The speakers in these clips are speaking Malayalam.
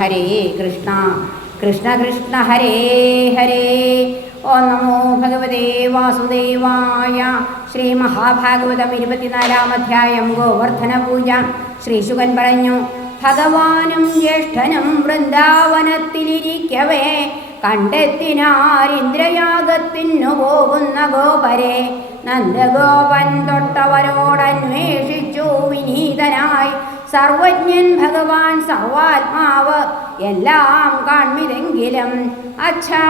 ഹരേ കൃഷ്ണ കൃഷ്ണ കൃഷ്ണ ഹരേ ഹരേ. ഓം നമോ ഭഗവതേ വാസുദേവായ. ശ്രീ മഹാഭാഗവതം 24-ാം അധ്യായം ഗോവർദ്ധന പൂജ. ശ്രീശുകൻ പറഞ്ഞു, ഭഗവാനും ജ്യേഷ്ഠനും വൃന്ദാവനത്തിലിരിക്കവേ കണ്ടെത്തിനാരിന്ദ്രയാഗത്തിനു പോകുന്ന ഗോപരെ. നന്ദഗോപൻ തൊട്ടവരോടന്വേഷിച്ചു വിനീതനായി, സർവജ്ഞൻ ഭഗവാൻ സർവാത്മാവ് എല്ലാം കാൺമിതെങ്കിലും അച്ഛാ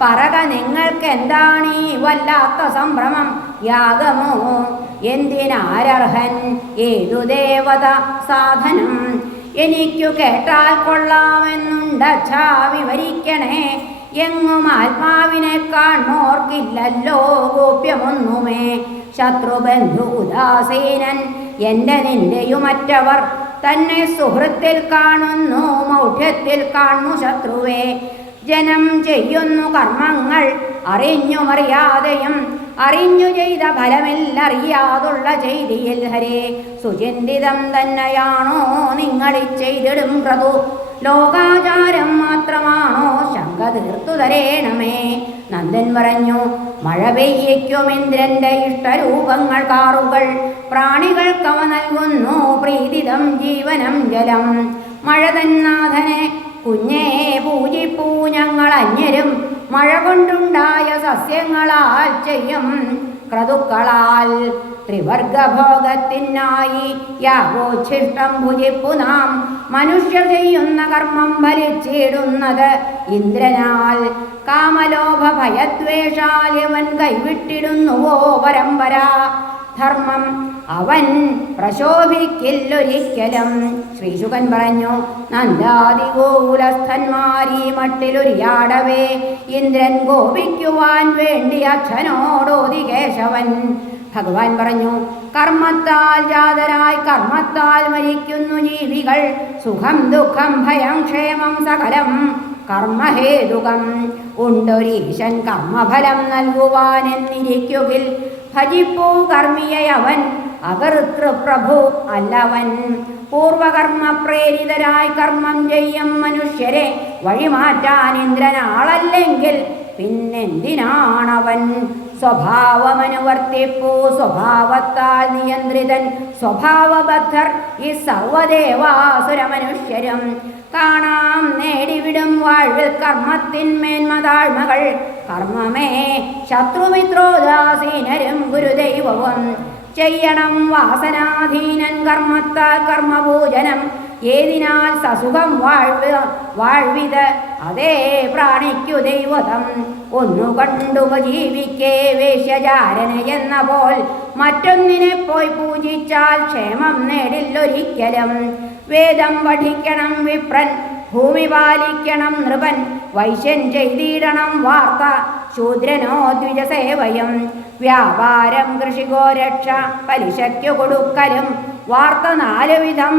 പറക, നിങ്ങൾക്കെന്താണീ വല്ലാത്ത സംഭ്രമം? യാഗമോ? എന്തിനാരർഹൻ? ഏതു ദേവത സാധനം? എനിക്കു കേട്ടാൽ കൊള്ളാമെന്നുണ്ടച്ഛാ, വിവരിക്കണേ. എങ്ങും ആത്മാവിനെ കാണോർക്കില്ലല്ലോ ഗോപ്യമൊന്നുമേ. ശത്രുബന്ധു ഉദാസീനൻ എൻ്റെ നിന്റെയുമറ്റവർ തന്നെ സുഹൃത്തിൽ കാണുന്നു, മൗഢ്യത്തിൽ കാണുന്നു ശത്രുവേ. ജനം ചെയ്യുന്നു കർമ്മങ്ങൾ അറിഞ്ഞുമറിയാതെയും, അറിഞ്ഞു ചെയ്ത ഫലമില്ലറിയാതുള്ള ചെയ്തിയിൽ ഹരേ. സുചിന്തിതം തന്നെയാണോ നിങ്ങളി ചെയ്തിടും ക്രതു? ലോകാചാരം മാത്രമാണോ? ശങ്ക തീർത്തു തരേണമേ. നന്ദൻ പറഞ്ഞു, മഴ പെയ്യിക്കും ഇന്ദ്രന്റെ ഇഷ്ടരൂപങ്ങൾ കാറുകൾ. പ്രാണികൾക്കവ നൽകുന്നു പ്രീതിതം ജീവനം ജലം. മഴ തന്നാഥനെ കുഞ്ഞേ പൂജിപ്പൂ ഞങ്ങൾ അന്യരും. മഴ കൊണ്ടുണ്ടായ സസ്യങ്ങളാൽ ചെയ്യും ക്രതുക്കളാൽ ത്രിവർഗഭോഗത്തിനായി യാഗോച്ഛിഷ്ടം ഭുജിപ്പു നാം. മനുഷ്യർ ചെയ്യുന്ന കർമ്മം ഫലിച്ചിടുന്നത് ഇന്ദ്രനാൽ. കാമലോഭ ഭയദ്വേഷാൽ ഇവൻ കൈവിട്ടിടുന്നുവോ പരമ്പര. ധർമ്മം അവൻ പ്രശോഭിക്കില്ലൊരിക്കലും. ശ്രീശുകൻ പറഞ്ഞു, നന്ദാദിഗോകുലസ്ഥന്മാരീ മട്ടിലൊരിയാടവേ ഇന്ദ്രൻ കോപിക്കുവാൻ വേണ്ടി അച്ഛനോടോതി കേശവൻ. ഭഗവാൻ പറഞ്ഞു, കർമ്മത്താൽ ജാതരായി കർമ്മത്താൽ മരിക്കുന്നു ജീവികൾ. സുഖം ദുഃഖം ഭയം ക്ഷേമം സകലം കർമ്മഹേതുകം. ഉണ്ടൊരീശൻ കർമ്മഫലം നൽകുവാനെന്നിരിക്കുകിൽ ഭജിപ്പൂ കർമ്മിയവൻ അകർത്തൃപ്രഭു അല്ലവൻ. പൂർവകർമ്മ പ്രേരിതരായി കർമ്മം ചെയ്യും മനുഷ്യരെ വഴിമാറ്റാൻ ഇന്ദ്രനാളല്ലെങ്കിൽ പിന്നെന്തിനാണവൻ? സ്വഭാവമനുവർത്തിപ്പൂ സ്വഭാവത്താൽ നിയന്ത്രിതൻ. സ്വഭാവബദ്ധർ ഈ സർവദേവാസുര മനുഷ്യരും കാണാം നേടിവിടും വാഴ്വിൽ കർമ്മത്തിന്മേന്മതാഴ്മകൾ. കർമ്മമേ ശത്രുമിത്രോദാസീനരും ഗുരുദൈവവും. ചെയ്യണം വാസനാധീനൻ കർമ്മത്താൽ കർമ്മപൂജനം. ഏതിനാൽ സസുഖം വാഴ്വിത് അതേ പ്രാണിക്കു ദൈവതം. ഒന്നു കണ്ടുപജീവിക്കേ വേശ്യചാരന എന്ന പോൽ മറ്റൊന്നിനെ പോയി പൂജിച്ചാൽ ക്ഷേമം നേടില്ലൊരിക്കലും. വേദം പഠിക്കണം വിപ്രൻ, ഭൂമി പാലിക്കണം നൃപൻ. വൈശ്യൻ ചെയ്തിടണം വാർത്ത, ശൂദ്രനോ ദ്വിജസേവയം. വ്യാപാരം കൃഷിഗോരക്ഷ, പലിശയ്ക്കു കൊടുക്കലും. വാർത്ത 4 വിധം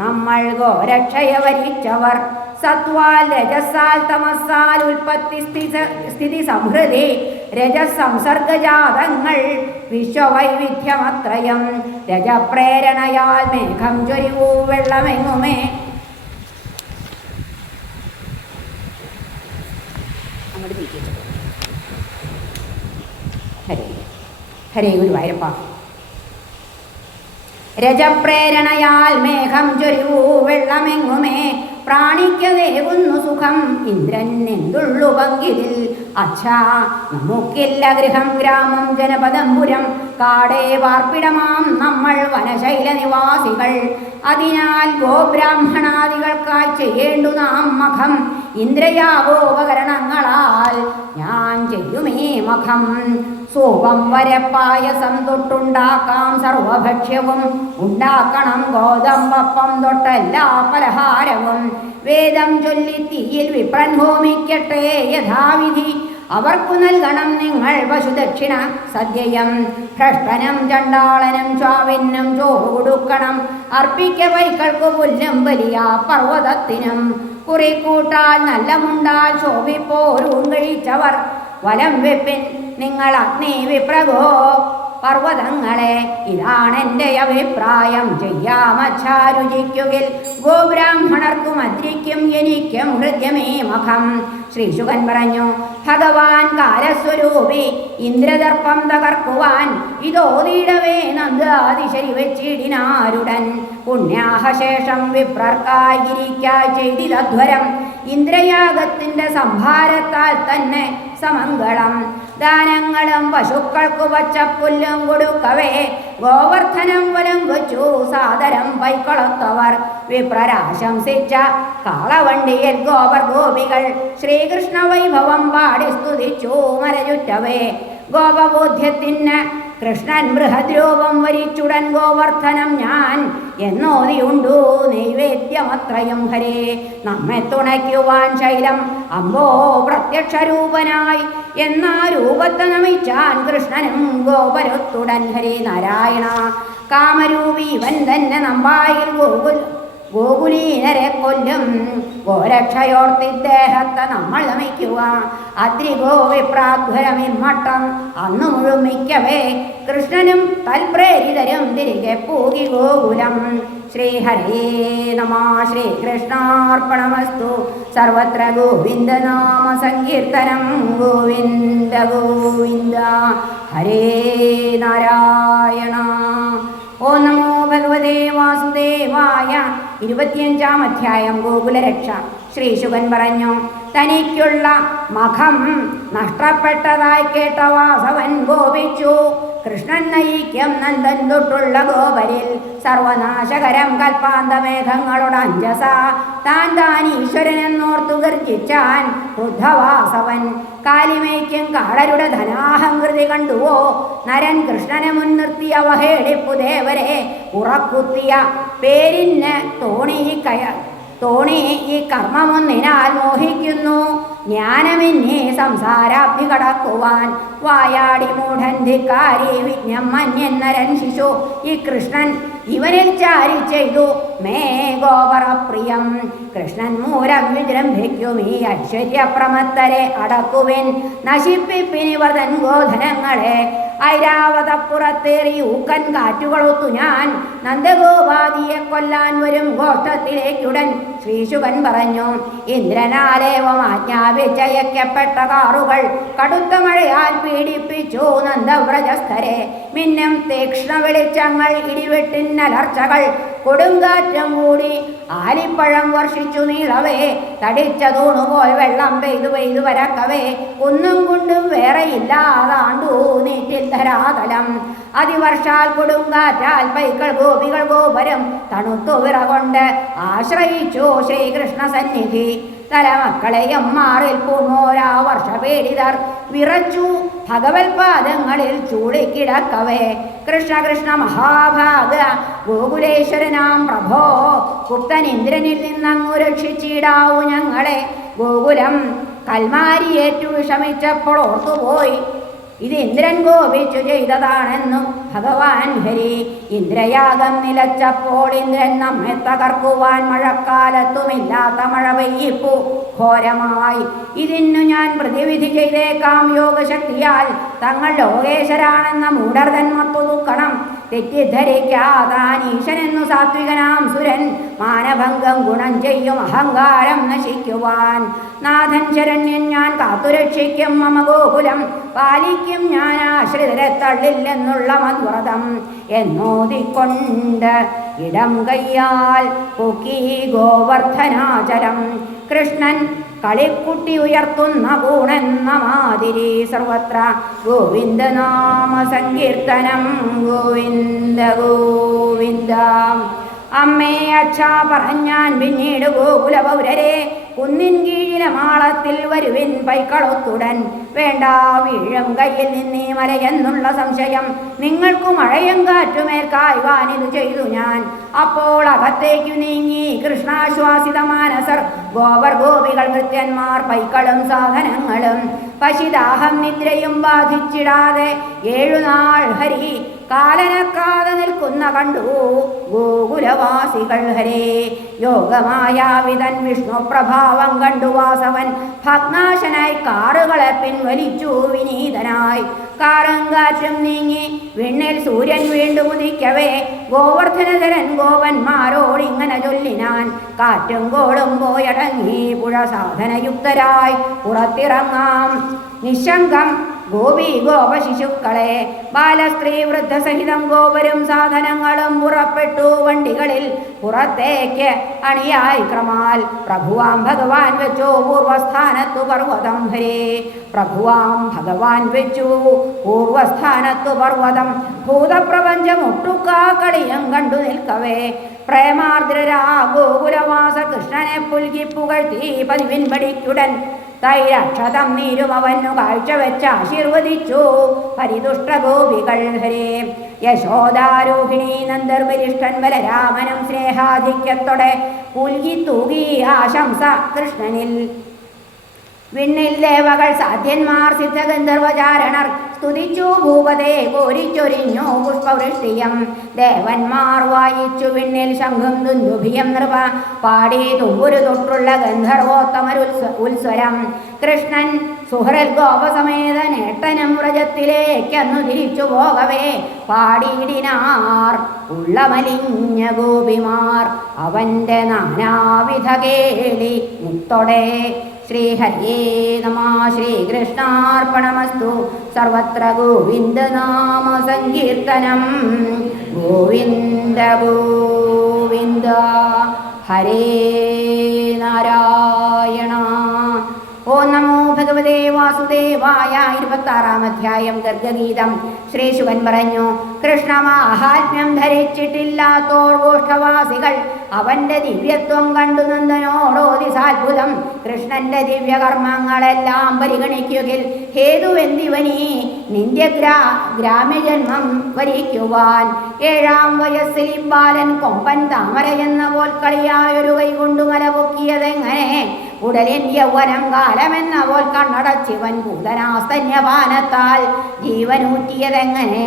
നമ്മൾ ഗോരക്ഷയെ വരിച്ചവർ. സത്വാൽ രജസാൽ തമസാൽ ഉൽപ്പത്തി സ്ഥിതി സംഹൃതി. രജസംസർഗജാതങ്ങൾ വിശ്വവൈവിധ്യമത്രയം. രജപ്രേരണയാൽ മേഘം ചൊരിവൂ വെള്ളമെങ്ങുമേ. ഹരേ ഹരേ ഗുരുവായൂരപ്പ. രജപ്രേരണയാൽ മേഘം ചൊരിവൂ വെള്ളമെങ്ങുമേ. പ്രാണിക്കതേകുന്നു സുഖം ഇന്ദ്രൻ എന്തുള്ളു പങ്കിതിൽ. അച്ഛാ നമുക്കില്ല ഗൃഹം ഗ്രാമം ജനപദംപുരം. കാടേ പാർപ്പിടമാം നമ്മൾ വനശൈല നിവാസികൾ. അതിനാൽ ഗോബ്രാഹ്മണാദികൾക്കായി ചെയ്യേണ്ടു നാം മഖം. ഇന്ദ്രയാഗോപകരണങ്ങളാൽ ഞാൻ ചെയ്യുമേ മഖം. സോപം വരപ്പായസം തൊട്ടുണ്ടാക്കാം സർവഭക്ഷ്യവും. ഉണ്ടാക്കണം ഗോതമ്പപ്പം തൊട്ടെല്ലാ പലഹാരവും. വേദം ചൊല്ലി തീയിൽ വിപ്രൻ ഹോമിക്കട്ടെ യഥാവിധി. അവർക്കു നൽകണം നിങ്ങൾ പശുദക്ഷിണ സദ്യയം. ഭ്രഷ്ടനും ചണ്ടാളനും ചാവിനും ചോറ് കൊടുക്കണം. അർപ്പിക്ക വൈക്കൾക്കു പുല്ലും വലിയ പർവ്വതത്തിനും. കുറിക്കൂട്ടാൽ നല്ല മുണ്ടാൽ ശോഭിപ്പോരൂൺ കഴിച്ചവർ. വലം വെപ്പിൻ നിങ്ങൾ അഗ്നി വിപ്രഗോ പർവ്വതങ്ങളെ. ഇതാണെൻ്റെ അഭിപ്രായം, ചെയ്യാമച്ചാരുചിക്കുകിൽ ഗോബ്രാഹ്മണർക്കും അദ്രിക്കും എനിക്കും ഹൃദ്യമേ മഖം. ശ്രീശുകൻ പറഞ്ഞു, ഭഗവാൻ കാലസ്വരൂപി ഇന്ദ്രദർപ്പം തകർക്കുവാൻ ഇതോതിടവേ നന്ദാതിശരി വെച്ചിടിനാരുടൻ. പുണ്യാഹശേഷം വിപ്രർക്കായിരിക്കായി ചെയ്തിതധ്വരം ഇന്ദ്രയാഗത്തിൻ്റെ സംഭാരത്താൽ തന്നെ സമംഗളം. ദാനങ്ങളും പശുക്കൾക്കു പച്ചപ്പുല്ലും കൊടുക്കവേ ഗോവർദ്ധനം വലം വച്ചു സാദരം പൈക്കളത്തവർ. വിപ്രരാശംസിച്ച കാളവണ്ടിയിൽ ഗോപർ ഗോപികൾ ശ്രീകൃഷ്ണ വൈഭവം പാടി സ്തുതിച്ചു മരചുറ്റവേ. ഗോപബോധ്യത്തിന് കൃഷ്ണൻ ബൃഹദ്രൂപം വരിച്ചുടൻ ഗോവർദ്ധനം ഞാൻ എന്നോതിയുണ്ടു നൈവേദ്യമത്രയും ഹരേ. നമ്മെ തുണയ്ക്കുവാൻ ശൈലം അമ്പോ പ്രത്യക്ഷരൂപനായി എന്നാ രൂപത്തെ നമിച്ചാൻ കൃഷ്ണനും ഗോപരത്തുടൻ. ഹരേ നാരായണ. കാമരൂപി ഇവൻ തന്നെ നമ്പായിൽ ഗോകുലീനരെ കൊല്ലും. ഗോരക്ഷയോർത്തിദ്ദേഹത്തെ നമ്മൾ നമിക്കുക. അദ്രിഗോവിപ്രാധ്വരമിന്മട്ടം അന്നു മുഴുമിക്കവേ കൃഷ്ണനും തൽപ്രേരിതരും തിരികെ പൂകി ഗോകുലം. ശ്രീഹരേ നമ. ശ്രീകൃഷ്ണാർപ്പണമസ്തു. സർവത്ര ഗോവിന്ദനാമ സങ്കീർത്തനം. ഗോവിന്ദ ഗോവിന്ദ. ഹരേ നാരായണ. ഓം നമോ ഭഗവതേ വാസുദേവായ. 25-ാം അധ്യായം. ഗോകുലരക്ഷ. ശ്രീശുകൻ പറഞ്ഞു, തനിക്കുള്ള മഖം നഷ്ടപ്പെട്ടതായി കേട്ട വാസവൻ കോപിച്ചു. കൃഷ്ണൻ നയിക്കും നന്ദൻ തൊട്ടുള്ള ഗോപരിൽ സർവനാശകരം കൽപ്പാന്തമേഘങ്ങളുടെ അഞ്ജസ താൻ ഈശ്വരനെന്നോർത്തു ഗർജിച്ചാൻ ക്രുദ്ധവാസവൻ. കാലിമയ്ക്കും കാളരുടെ ധനാഹങ്കൃതി കണ്ടുവോ നരൻ കൃഷ്ണനെ മുൻനിർത്തി അവഹേളിപ്പു ദേവരെ ഉറക്കുത്തിയ പേരിന് തോണി ഈ കർമ്മമൊന്നിനാൽ മോഹിക്കുന്നു. ജ്ഞാനമെന്നെ സംസാരാഭി കടക്കുവാൻ വായാടി മൂഢൻ ധിക്കാരി വിജ്ഞം മന്യൻ നരൻ ശിശു. ഈ കൃഷ്ണൻ ഇവനിൽ ചാരി ചെയ്തു മേ ഗോപറപ്രിയം. കൃഷ്ണൻ മൂലം വിജൃംഭിക്കും ഈ ഐശ്വര്യപ്രമത്തരെ അടക്കുവിൻ. നശിപ്പിപ്പിനിവർ തൻ ഗോധനങ്ങളെ. ഐരാവതപ്പുറത്തേറി ഊക്കൻ കാറ്റുകളൊത്തു ഞാൻ നന്ദഗോപാദിയെ കൊല്ലാൻ വരും ഗോഷ്ഠത്തിലേക്കുടൻ. ശ്രീശുകൻ പറഞ്ഞു, ഇന്ദ്രനാലേവം ആജ്ഞാപിച്ചയക്കപ്പെട്ട കാറുകൾ കടുത്ത മഴയാൽ പീഡിപ്പിച്ചു നന്ദവ്രജസ്ഥരെ. മിന്നും തീക്ഷ്ണ വെളിച്ചങ്ങൾ, ഇടിവെട്ടിന്നലർച്ചകൾ, കൊടുങ്കാറ്റം കൂടി ആലിപ്പഴം വർഷിച്ചു നീളവേ. തടിച്ച തൂണുപോൽ വെള്ളം പെയ്തു പെയ്തു പരക്കവേ ഒന്നും കൊണ്ടും വേറെയില്ലാതാണ്ടു നീറ്റിൽ ധരാതലം. അതിവർഷാൽ കൊടുങ്കാറ്റാൽ പൈക്കൾ ഗോപികൾ ഗോപരം തണുത്തു വിറകൊണ്ട് ആശ്രയിച്ചു ശ്രീകൃഷ്ണ സന്നിധി. തലമക്കളെയും മാറിൽ പൂർണ്ണോരാ വർഷപീഡിതർ വിറച്ചു ഭഗവത്പാദങ്ങളിൽ ചൂടിക്കിടക്കവേ. കൃഷ്ണ കൃഷ്ണ മഹാഭാഗ ഗോകുലേശ്വരനാം പ്രഭോ, ഗുപ്തൻ ഇന്ദ്രനിൽ നിന്നങ്ങു രക്ഷിച്ചിടാവൂ ഞങ്ങളെ. ഗോകുലം കൽമാരിയേറ്റു വിഷമിച്ചപ്പോൾ ഓർത്തുപോയി ഇത് ഇന്ദ്രൻ കോപിച്ചു ചെയ്തതാണെന്നു ഭഗവാൻ ഹരി. ഇന്ദ്രയാഗം നിലച്ചപ്പോൾ ഇന്ദ്രൻ നമ്മെ തകർക്കുവാൻ മഴക്കാലത്തുമില്ലാത്ത മഴ പെയ്യിപ്പു ഘോരമായി. ഇതിന്നു ഞാൻ പ്രതിവിധി ചെയ്തേക്കാം യോഗശക്തിയാൽ. തങ്ങൾ ലോകേശ്വരാണെന്ന മൂഢർതന്മത്തു ദുഃഖണം തെറ്റിദ്ധരിക്കാതാൻ ഈശനെന്നു സാത്വികനാം സുരൻ. മാനഭംഗം ഗുണം ചെയ്യും അഹങ്കാരം നശിക്കുവാൻ. നാഥൻ ശരണ്യൻ ഞാൻ കാത്തുരക്ഷിക്കും മമ ഗോകുലം. പാലിക്കും ഞാൻ ആശ്രിതരെ തള്ളില്ലെന്നുള്ള മദ്വ്രതം എന്നോതിക്കൊണ്ട് ഇടം കയ്യാൽ പൊക്കി ഗോവർദ്ധനാചരം. കൃഷ്ണൻ കളിക്കുട്ടി ഉയർത്തുന്ന ഗുണെന്ന മാതിരി സർവത്ര ഗോവിന്ദനാമ സങ്കീർത്തനം. ഗോവിന്ദ ഗോവിന്ദ. അമ്മേ അച്ഛാ പറഞ്ഞാൻ പിന്നീട് ഗോകുലപൗരരെ, കുന്നിൻ കീഴിലെ മാളത്തിൽ വരുവിൻ പൈക്കളൊത്തുടൻ. വേണ്ട വീഴും കയ്യിൽ നിന്നീ മലയെന്നുള്ള സംശയം നിങ്ങൾക്കു മഴയും കാറ്റുമേൽക്കായ്വാൻ ഇത് ചെയ്തു ഞാൻ. അപ്പോൾ അകത്തേക്കു നീങ്ങി കൃഷ്ണാശ്വാസിത മാനസർ ഗോപർ ഗോപികൾ ഭൃത്യന്മാർ പൈക്കളും സാധനങ്ങളും. പശിദാഹം നിദ്രയും ബാധിച്ചിടാതെ 7 നാൾ ഹരി കാലനക്കാതെ നിൽക്കുന്ന കണ്ടു ഗോകുലവാസികൾ. ഹരേ യോഗമായാവിധൻ വിഷ്ണു പ്രഭാവം കണ്ടു വാസവൻ ഭഗ്നാശനായി കാറുകളെ പിൻവലിച്ചു വലിച്ചു വിനീതനായി. കാറും കാറ്റും നീങ്ങി വിണ്ണിൽ സൂര്യൻ വീണ്ടും ഉദിക്കവേ ഗോവർദ്ധനധരൻ ഗോപന്മാരോടിങ്ങനെ ചൊല്ലിനാൻ. കാറ്റും കോളും പോയടങ്ങി പുഴ സാധനയുക്തരായി പുറത്തിറങ്ങാം നിശങ്കം ഗോപി ഗോപശിശുക്കളെ. ബാലസ്ത്രീ വൃദ്ധസഹിതം ഗോപരും സാധനങ്ങളും പുറപ്പെട്ടു വണ്ടികളിൽ പുറത്തേക്ക് അണിയായി ക്രമാൽ. പ്രഭുവാം ഭഗവാൻ വെച്ചു പൂർവസ്ഥാനത്തു പർവ്വതം ഹരേ. പ്രഭുവാം ഭഗവാൻ വെച്ചു പൂർവസ്ഥാനത്തു പർവ്വതം. ഭൂതപ്രപഞ്ചം ഒട്ടുക്കാക്കളിയും കണ്ടു നിൽക്കവേ പ്രേമാർദ്രരാ ഗോകുലവാസ കൃഷ്ണനെ പുൽകി പുകഴ്ത്തി പതിവിൻപടിക്കുടൻ തൈരക്ഷതം നീരും അവനു കാഴ്ചവെച്ച് ആശീർവദിച്ചു പരിതുഷ്ട ഗോപികൾ ഹരേ. യശോദാരോഹിണി നന്ദർവരിഷ്ഠൻ ബലരാമനും സ്നേഹാധിക്യത്തോടെ പുൽകി തൂകി ആശംസ കൃഷ്ണനിൽ. വിണ്ണിൽ ദേവകൾ സാധ്യന്മാർ സിദ്ധഗന്ധർവചാരണർ സ്തുതിച്ചു ഭൂപതേ കോരിച്ചൊരിഞ്ഞു പുഷ്പവൃഷ്ടിയം. ദേവന്മാർ വായിച്ചു വിണ്ണിൽ ശംഖും ദുന്ദുഭിയം നൃപ പാടി തുമ്പുരു തൊട്ടുള്ള ഗന്ധർവോത്തമരുത്സരം. കൃഷ്ണൻ സുഹൃൽ ഗോപസമേത നേട്ടനം വ്രജത്തിലേക്കന്നു തിരിച്ചു പോകവേ പാടിയിടിനാർ ഉള്ളമലിഞ്ഞ ഗോപിമാർ അവൻ്റെ നാനാവിധ കേളി മുത്തൊടെ. ശ്രീഹരേ നമ. ശ്രീകൃഷ്ണാർപ്പണമസ്തു. സർവത്ര ഗോവിന്ദനാമ സങ്കീർത്തനം. ഗോവിന്ദ ഗോവിന്ദ ഹരേ നാരായണ. ഓം നമോ ഭഗവതേ വാസുദേവായ. 26-ാം അധ്യായം ഗർഗഗീതം. ശ്രീശുകൻ പറഞ്ഞു, കൃഷ്ണമാഹാത്മ്യം ധരിച്ചിട്ടില്ലാത്തോർ ഗോഷ്ഠവാസികൾ അവന്റെ ദിവ്യത്വം കണ്ടു നന്ദനോടോതി സാത്ഭുതം. കൃഷ്ണന്റെ ദിവ്യകർമ്മങ്ങളെല്ലാം പരിഗണിക്കുകിൽ ഹേതുവെന്തിവനീ നിന്ദ്യഗ്രാമ്യജന്മം വരിക്കുവാൻ. 7-ാം വയസ്സിൽ ബാലൻ കൊമ്പൻ താമര എന്ന പോൽ കളിയായൊരു കൈ കൊണ്ടു മലപൊക്കിയതെങ്ങനെ? ഉടലിൻ യൗവനം കാലമെന്ന പോൽ കണ്ണടച്ചിവൻ ഭൂതനാസ്തന്യപാനത്താൽ ജീവനൂറ്റിയതെങ്ങനെ?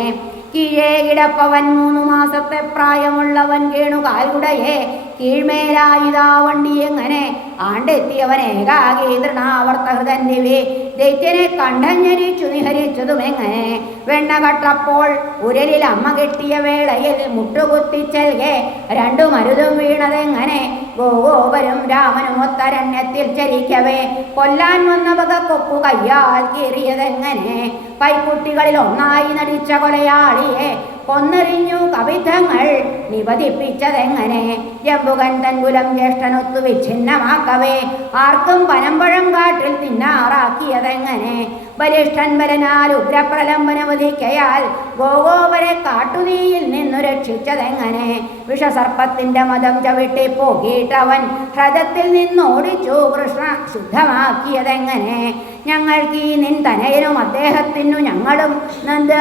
കീഴേ കിടപ്പവൻ 3 മാസത്തെ പ്രായമുള്ളവൻ കേണുകാലുടയെ കീഴ്മേലായുധാ വണ്ടി എങ്ങനെ? ആണ്ടെത്തിയവൻ ഏകാകി തൃണാവർത്തഹൃതൻ ദിവി ദൈത്യനെ കണ്ടഞ്ഞരിച്ചു നിഹരിച്ചതുമെങ്ങനെ? വെണ്ണ കട്ടപ്പോൾ ഉരലിൽ അമ്മ കെട്ടിയ വേളയിൽ മുട്ടുകുത്തിച്ചെൽകെ 2 മരുതും വീണതെങ്ങനെ? ഗോഗോപരും രാമനും ഒത്തരണ്യത്തിൽ ചരിക്കവേ കൊല്ലാൻ വന്ന വക കൊപ്പു കയ്യാൽ കീറിയതെങ്ങനെ? പൈക്കുട്ടികളിൽ ഒന്നായി നടിച്ച കൊലയാളിയെ കൊന്നെറിഞ്ഞു കവിധങ്ങൾ നിപതിപ്പിച്ചതെങ്ങനെ? ജമ്പുകൻ തൻകുലം ജ്യേഷ്ഠനൊത്തു വിച്ഛിന്നമാക്കവേ ആർക്കും പനമ്പഴം കാട്ടിൽ തിന്നാറാക്കിയതെങ്ങനെ? ബലിഷ്ഠൻ ബലനാൽ ഉഗ്രപ്രലംബനവധിക്കയാൽ ഗോഗോപരെ കാട്ടുതീയിൽ നിന്നു രക്ഷിച്ചതെങ്ങനെ? വിഷസർപ്പത്തിന്റെ മതം ചവിട്ടി പോകിയിട്ടവൻ ഹൃദത്തിൽ നിന്നോടിച്ചു കൃഷ്ണ ശുദ്ധമാക്കിയതെങ്ങനെ? ഞങ്ങൾക്ക് ഈ നിൻ തനയനും അദ്ദേഹത്തിനു ഞങ്ങളും നന്ദ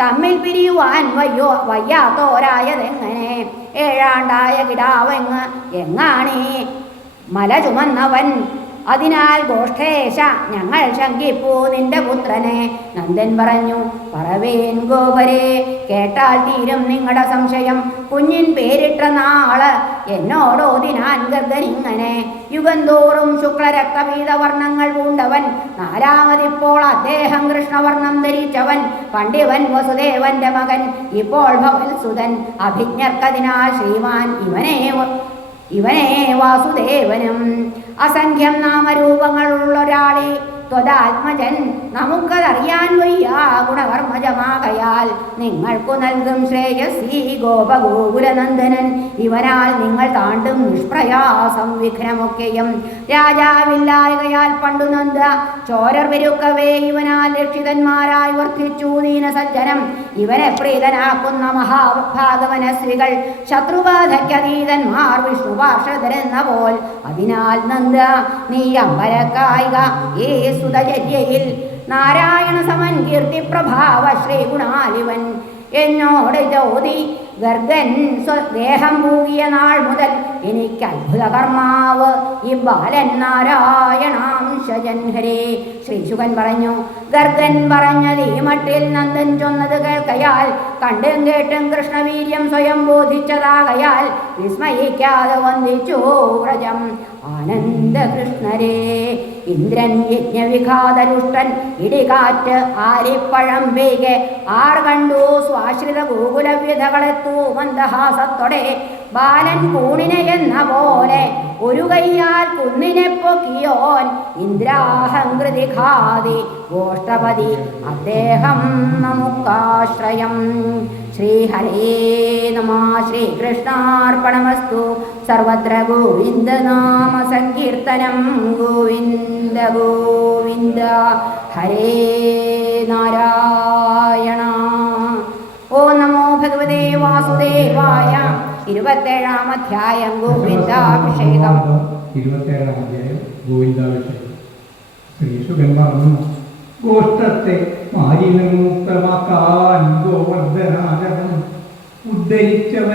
തമ്മിൽ പിരിയുവാൻ വയ്യാത്തോരായതെങ്ങനെ? 7ആണ്ടായ കിടാവെങ്ങ് എങ്ങാണീ മല ചുമന്നവൻ? അതിനാൽ ഗോഷ്ഠേശ ഞങ്ങൾ ശങ്കിപ്പൂ നിന്റെ പുത്രനെ. നന്ദൻ പറഞ്ഞു, പറവേൻ ഗോപരെ, കേട്ടാൽ തീരും നിങ്ങളുടെ സംശയം. കുഞ്ഞിൻ പേരിട്ട നാള് എന്നോടോതിനാൻ ഗർഗനിങ്ങനെ. യുഗന്തോറും ശുക്ലരക്തപീതവർണ്ണങ്ങൾ പൂണ്ടവൻ 4ാമതിപ്പോൾ അദ്ദേഹം കൃഷ്ണവർണ്ണം ധരിച്ചവൻ. പണ്ഡിവൻ വസുദേവന്റെ മകൻ ഇപ്പോൾ ഭവൽസുതൻ. അഭിജ്ഞർക്കതിനാൽ ശ്രീമാൻ ഇവനെ വാസുദേവനും. അസംഖ്യം നാമരൂപങ്ങളുള്ളൊരാളി ത്വദാത്മജൻ. നമുക്കതറിയാൻ വയ്യ ഗുണകർമ്മജമാകയാൽ നിങ്ങൾക്കു നൽകും ശ്രേയസി ഗോപഗോകുലനന്ദനൻ. ഇവനാൽ നിങ്ങൾ താണ്ടും നിഷ്പ്രയാസം വിഘ്നമൊക്കെയും. രാജാവില്ലായകയാൽ പണ്ടു നന്ദ ചോരർ പെരുക്കവേ ഇവനാൽ രക്ഷിതന്മാരായി വർദ്ധിച്ചു ദീനസജ്ജനം. ഇവനെ പ്രീതനാക്കുന്ന മഹാഭാഗവനസ്വികൾ ശത്രുബാധയ്ക്കതീതന്മാർ വിഷ്ണു പാർഷദരെന്ന പോൽ. അതിനാൽ നന്ദ നീ അമ്പരക്കായിക ഈ സുതചര്യയിൽ നാരായണ സമൻ കീർത്തി പ്രഭാവ ശ്രീഗുണാലിവൻ. എന്നോട് ചോദി ഗർഗൻ സ്വദേഹം പൂകിയ നാൾ മുതൽ എനിക്ക് അത്ഭുത കർമാവ് ഈ ബാലൻ നാരായണാംശജൻ ഹരേ. ശ്രീശുകൻ പറഞ്ഞു, ഗർഗൻ പറഞ്ഞത് ഈ മട്ടിൽ നന്ദൻ ചൊന്നത് കേൾക്കയാൽ കണ്ടും കേട്ടും കൃഷ്ണവീര്യം സ്വയം ബോധിച്ചതാകയാൽ വിസ്മയിക്കാതെ വന്ദിച്ചു വ്രജം. ആനന്ദകൃഷ്ണരേ. ഇന്ദ്രൻ യജ്ഞവിഘാതരുഷ്ടൻ ഇടികാറ്റ് ആലിപ്പഴം വീകെ ആർ കണ്ടു സ്വാശ്രിത ഗോകുലവ്യഥകളെത്തൂ മന്ദഹാസത്തോടെ. ബാലൻ കൂണിനെ എന്ന പോലെ ഒരു കയ്യാൽ കുന്നിനെ പൊക്കിയോൻ ഇന്ദ്രാഹങ്കൃതി ഘാതി ഗോഷ്ടപതി അദ്ദേഹം നമുക്കാശ്രയം. ശ്രീഹരേ നമ. ശ്രീകൃഷ്ണാർപ്പണമസ്തു. സർവത്ര ഗോവിന്ദനാമ സങ്കീർത്തനം. ഗോവിന്ദ ഗോവിന്ദ. ഹരേ നാരായണ. ഓം നമോ ഭഗവതേ വാസുദേവായ. 27-ാം അധ്യായം ഗോവിന്ദാഭിഷേകം. 27-ാം അധ്യായം ഗോവിന്ദാഭിഷേകം. ശ്രീശുകൻ പറഞ്ഞു, ഗോഷ്ടത്തെ മാലിന്യമുക്തമാക്കാൻ ഗോവർദ്ധനാചരണം ഉദ്ധരിച്ചവൻ